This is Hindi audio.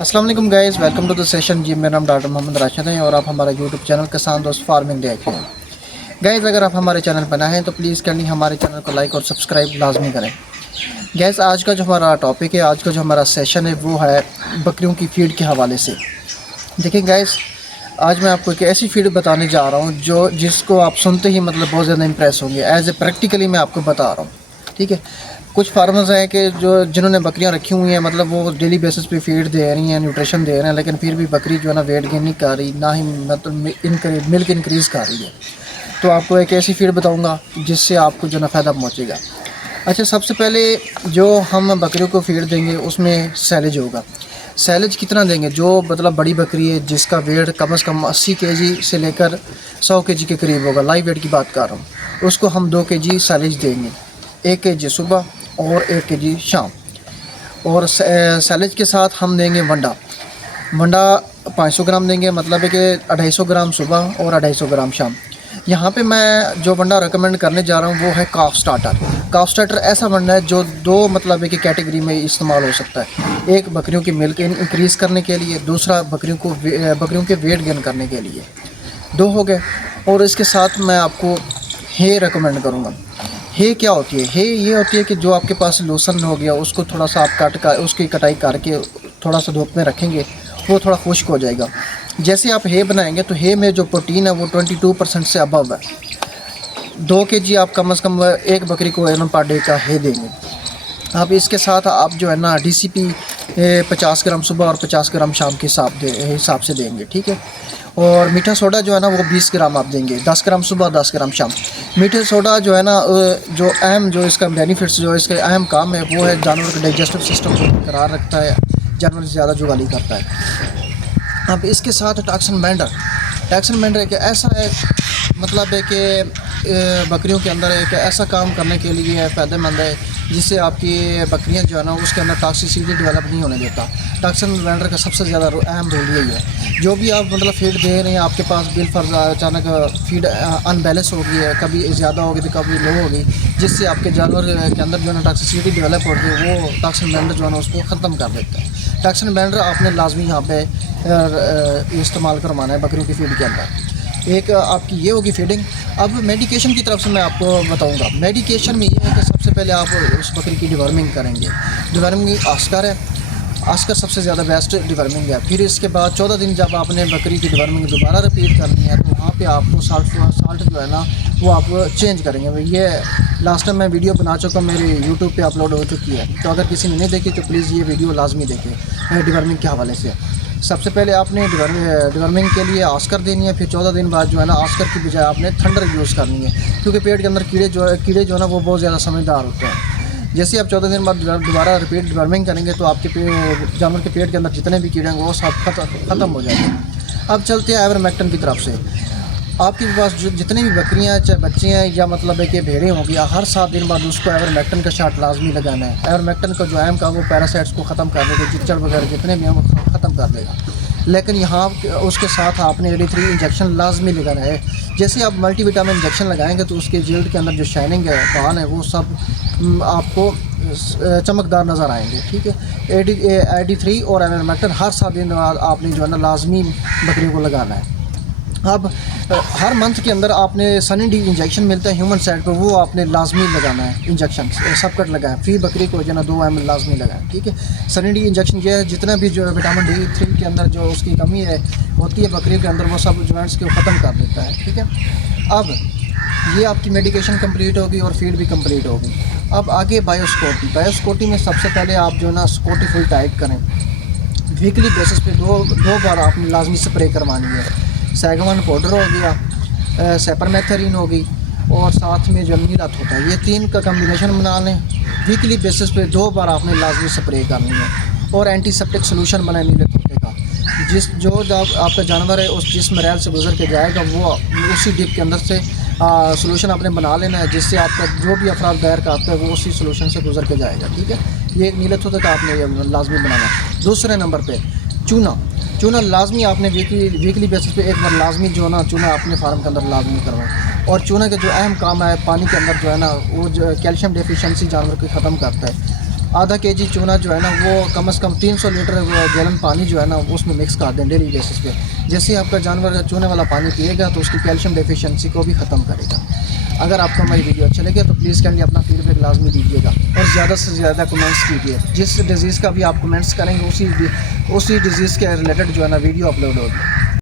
अस्सलाम वालेकुम guys, welcome to the session. जी, मेरा नाम डॉक्टर मोहम्मद राशिद है और आप हमारा यूट्यूब चैनल किसान दोस्त फार्मिंग देख रहे हैं। गाइस, अगर आप हमारे चैनल पर नए हैं तो प्लीज़ काइंडली हमारे चैनल को लाइक और सब्सक्राइब लाजमी करें। गाइस, आज का जो हमारा टॉपिक है, आज का जो हमारा सेशन है वो है बकरियों की फीड के हवाले से। देखिए गाइस, आज मैं आपको एक ऐसी फीड बताने जा रहा हूँ जो जिसको आप सुनते ही मतलब बहुत ज़्यादा इंप्रेस होंगे। एज ए प्रैक्टिकली मैं आपको बता रहा हूँ, ठीक है। कुछ फार्मर्स हैं कि जो जिन्होंने बकरियां रखी हुई हैं, मतलब वो डेली बेसिस पे फीड दे रही हैं, न्यूट्रिशन दे रहे हैं, लेकिन फिर भी बकरी जो है ना वेट गेन नहीं कर रही, ना ही मतलब मिल्क इंक्रीज़ कर रही है। तो आपको एक ऐसी फीड बताऊंगा जिससे आपको जो ना फ़ायदा पहुंचेगा। अच्छा, सबसे पहले जो हम बकरियों को फीड देंगे उसमें सैलेज होगा। सैलेज कितना देंगे? जो मतलब बड़ी बकरी है जिसका वेट कम से कम 80 केजी से लेकर 100 केजी के करीब होगा, लाइव वेट की बात कर रहा हूँ, उसको हम 2 केजी सैलेज देंगे। 1 केजी सुबह और 1 केजी शाम। और सैलेज के साथ हम देंगे वंडा। वंडा 500 ग्राम देंगे, मतलब है कि 250 ग्राम सुबह और 250 ग्राम शाम। यहाँ पे मैं जो वंडा रेकमेंड करने जा रहा हूँ वो है काफ स्टार्टर। काफ स्टार्टर ऐसा वंडा है जो दो मतलब है कि कैटेगरी में इस्तेमाल हो सकता है। एक बकरियों की मिल्क इंक्रीज़ करने के लिए, दूसरा बकरियों के वेट गेन करने के लिए। दो हो गए। और इसके साथ मैं आपको हे रेकमेंड करूँगा। हे क्या होती है? हे ये होती है कि जो आपके पास लोसन हो गया उसको थोड़ा सा आप काट कर उसकी कटाई करके थोड़ा सा धूप में रखेंगे, वो थोड़ा खुश्क हो जाएगा। जैसे आप हे बनाएंगे तो हे में जो प्रोटीन है वो 22% से अबव है। 2 केजी आप कम से कम एक बकरी को पर डे का हे देंगे। अब इसके साथ आप जो है ना DCP 50 ग्राम सुबह और 50 ग्राम शाम के हिसाब से देंगे, ठीक है। और मीठा सोडा जो है ना वो 20 ग्राम आप देंगे, 10 ग्राम सुबह 10 ग्राम शाम। मीठे सोडा जो है ना जो इसका बेनिफिट्स, जो इसका अहम काम है वो है जानवर के डाइजेस्टिव सिस्टम को बरकरार रखता है, जानवर से ज़्यादा जुगाली करता है। अब इसके साथ टैक्सन मेंढर एक ऐसा है, मतलब है कि बकरियों के अंदर एक ऐसा काम करने के लिए फ़ायदेमंद है जिससे आपकी बकरियां जो है ना उसके अंदर टॉक्सिसिटी डेवलप नहीं होने देता। टैक्सन मेंढर का सबसे ज़्यादा अहम रोल यही है। जो भी आप मतलब फीड दे रहे हैं, आपके पास बिल फर्ज अचानक फीड अनबैलेंस हो गई है, कभी ज़्यादा होगी तो कभी लो होगी, जिससे आपके जानवर के अंदर जो है ना टॉक्सिसिटी डेवलप हो रही है, वो टैक्सन मेंढर जो है ना उसको ख़त्म कर देता है। टैक्सन मेंढर आपने लाजमी यहाँ पे इस्तेमाल करवाना है बकरियों की फीड के अंदर। एक आपकी ये होगी फीडिंग। अब मेडिकेशन की तरफ से मैं आपको बताऊंगा। मेडिकेशन में ये है कि सबसे पहले आप उस बकरी की डिवर्मिंग करेंगे। डिवर्मिंग आस्कर है, आस्कर सबसे ज़्यादा बेस्ट डिवर्मिंग है। फिर इसके बाद 14 दिन जब आपने बकरी की डिवर्मिंग दोबारा रिपीट करनी है तो वहाँ पे आपको साल्ट जो है ना वो आप चेंज करेंगे। ये लास्ट टाइम मैं वीडियो बना चुका, मेरे यूट्यूब पे अपलोड हो चुकी है, तो अगर किसी ने नहीं देखी तो प्लीज़ ये वीडियो लाजमी देखें डिवर्मिंग के हवाले से। सबसे पहले आपने डिवर्मिंग के लिए आस्कर देनी है। फिर 14 दिन बाद जो है ना आस्कर की बजाय आपने थंडर यूज़ करनी है, क्योंकि पेट के अंदर कीड़े जो है ना वो बहुत ज़्यादा समझदार होते हैं। जैसे आप 14 दिन बाद दोबारा रिपीट डिवर्मिंग करेंगे तो आपके जानवर के पेट के अंदर जितने भी कीड़े होंगे वो सब ख़त्म हो जाएंगे। अब चलते हैं आइवरमेक्टिन की तरफ से। आपके पास जो जितनी भी बकरियां चाहे बच्चे हैं या मतलब है कि भेड़ें होंगी, हर 7 दिन बाद उसको आइवरमेक्टिन का शॉट लाजमी लगाना है। आइवरमेक्टिन का जो अहम का वो पैरासाइट्स को ख़त्म कर देगा, चिचड़ वगैरह जितने भी हैं वो ख़त्म कर देगा। लेकिन यहाँ उसके साथ आपने AD3 इंजेक्शन लाजमी लगाना है। जैसे आप मल्टीविटामिन इंजेक्शन लगाएंगे तो उसके जिल्ड के अंदर जो शाइनिंग है, बाल है, वो सब आपको चमकदार नज़र आएंगे, ठीक है। AD3 और आइवरमेक्टिन हर 7 दिन बाद आपने जो है ना लाजमी बकरियों को लगाना है। अब हर मंथ के अंदर आपने सनी डी इंजेक्शन मिलता है ह्यूमन साइड पर, वो आपने लाजमी लगाना है। इंजेक्शन सब कट लगाएं, फी बकरी को जो है ना 2 ml लाजमी लगाएं, ठीक है। सनी डी इंजेक्शन ये है, जितना भी जो विटामिन D3 के अंदर जो उसकी कमी है होती है बकरी के अंदर, वो सब जॉइंट्स को ख़त्म कर देता है, ठीक है। अब ये आपकी मेडिकेशन कंप्लीट होगी और फीड भी कंप्लीट होगी। अब आगे बायोस्कोटी में सबसे पहले आप जो है ना स्कोटी फुल टाइट करें। वीकली बेसिस पे दो बार आपने लाजमी स्प्रे करवानी है। सैगमन पाउडर हो गया, सेपरमेथरिन हो गई, और साथ में जो नीलत होता है, ये 3 का कम्बिनेशन बना लें। वीकली बेसिस पे 2 बार आपने लाजमी स्प्रे करनी है। और एंटीसेप्टिक सोल्यूशन बनाए नीलत होते का, आपका जानवर है उस जिस मरैल से गुजर के जाएगा वो उसी डिप के अंदर से सोल्यूशन आपने बना लेना है, जिससे आपका जो भी अफराद दायर करता है वो उसी सोल्यूशन से गुजर के जाएगा, ठीक है। ये एक नीलत होता का आपने ये लाजमी बनाना है। दूसरे नंबर पर चूना लाजमी आपने वीकली बेसिस पे एक बार लाजमी जो है ना चूना अपने फार्म के अंदर लाजमी करवाएं। और चूना का जो अहम काम है पानी के अंदर जो है ना वो जो कैल्शियम डेफिशिएंसी जानवर की ख़त्म करता है। आधा केजी चूना जो है ना वो कम से कम 300 लीटर गैलन पानी जो है ना उसमें मिक्स कर दें डेली बेसिस पे। जैसे ही आपका जानवर चूने वाला पानी पिएगा तो उसकी कैल्शियम डेफिशिएंसी को भी ख़त्म करेगा। अगर आपको हमारी वीडियो अच्छी लगे तो प्लीज़ काइंडली अपना फीडबैक लाजमी दीजिएगा और ज़्यादा से ज़्यादा कमेंट्स कीजिए। जिस डिज़ीज़ का भी आप कमेंट्स करेंगे उसी डिज़ीज़ के रिलेटेड जो है ना वीडियो अपलोड होगी।